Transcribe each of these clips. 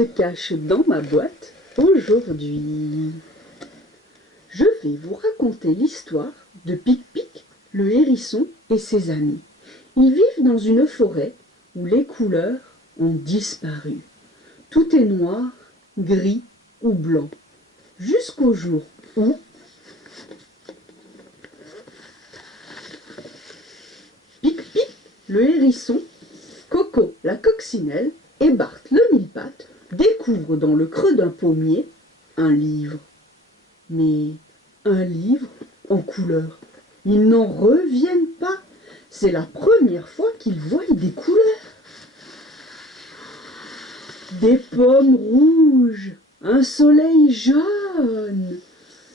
se cache dans ma boîte aujourd'hui? Je vais vous raconter l'histoire de Pic-Pic, le hérisson et ses amis. Ils vivent dans une forêt où les couleurs ont disparu. Tout est noir, gris ou blanc, jusqu'au jour où Pic-Pic, le hérisson, Coco, la coccinelle et Bart, le mille-pattes, découvrent dans le creux d'un pommier un livre. Mais un livre en couleur. Ils n'en reviennent pas. C'est la première fois qu'ils voient des couleurs. Des pommes rouges, un soleil jaune,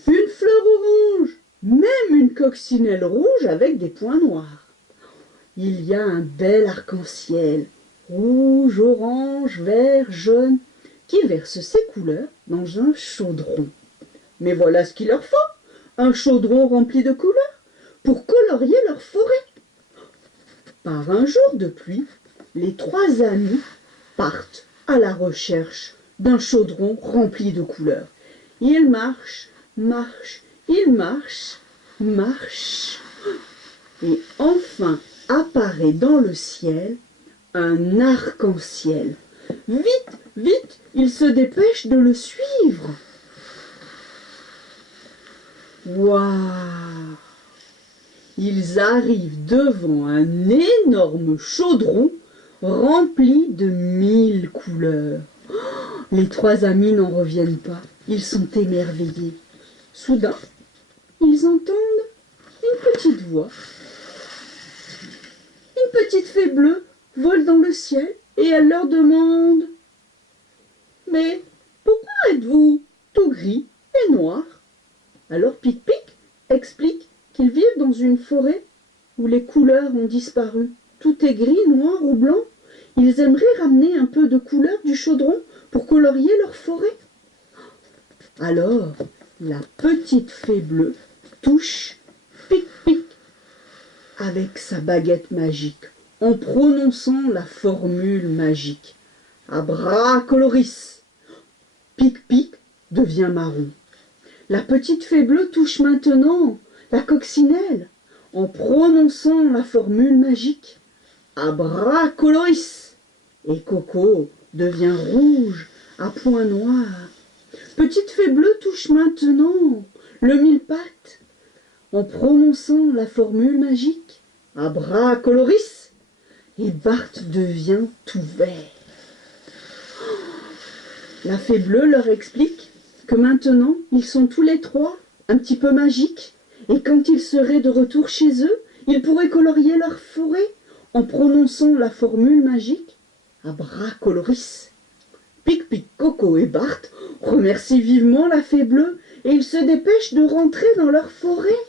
une fleur orange, même une coccinelle rouge avec des points noirs. Il y a un bel arc-en-ciel, rouge, orange, vert, jaune, qui verse ses couleurs dans un chaudron. Mais voilà ce qu'il leur faut, un chaudron rempli de couleurs pour colorier leur forêt. Par un jour de pluie, les trois amis partent à la recherche d'un chaudron rempli de couleurs. Ils marchent, marchent, ils marchent, marchent, et enfin apparaît dans le ciel un arc-en-ciel. Vite, vite, ils se dépêchent de le suivre. Waouh! Ils arrivent devant un énorme chaudron rempli de 1000 couleurs. Les trois amis n'en reviennent pas. Ils sont émerveillés. Soudain, ils entendent une petite voix. Une petite fée bleue vole dans le ciel et elle leur demande: « Mais pourquoi êtes-vous tout gris et noir ?» Alors Pic-Pic explique qu'ils vivent dans une forêt où les couleurs ont disparu. Tout est gris, noir ou blanc. Ils aimeraient ramener un peu de couleur du chaudron pour colorier leur forêt. Alors, la petite fée bleue touche Pic-Pic avec sa baguette magique en prononçant la formule magique. Abracoloris. Pic-Pic devient marron. La petite fée bleue touche maintenant la coccinelle en prononçant la formule magique. Abracoloris. Et Coco devient rouge à points noirs. Petite fée bleue touche maintenant le mille-pattes en prononçant la formule magique. Abracoloris. Et Bart devient tout vert. La fée bleue leur explique que maintenant, ils sont tous les trois un petit peu magiques, et quand ils seraient de retour chez eux, ils pourraient colorier leur forêt en prononçant la formule magique Abracoloris. Pic-Pic, Coco et Bart remercient vivement la fée bleue et ils se dépêchent de rentrer dans leur forêt.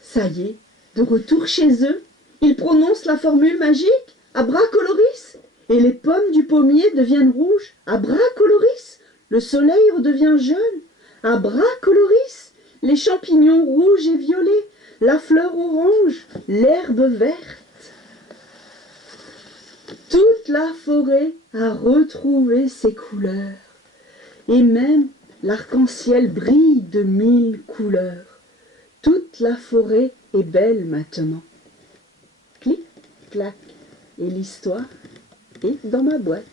Ça y est, de retour chez eux, ils prononcent la formule magique Abracoloris. Et les pommes du pommier deviennent rouges. Abracoloris. Le soleil redevient jaune. Abracoloris. Les champignons rouges et violets. La fleur orange. L'herbe verte. Toute la forêt a retrouvé ses couleurs. Et même l'arc-en-ciel brille de 1000 couleurs. Toute la forêt est belle maintenant. Clic, clac. Et l'histoire est dans ma boîte.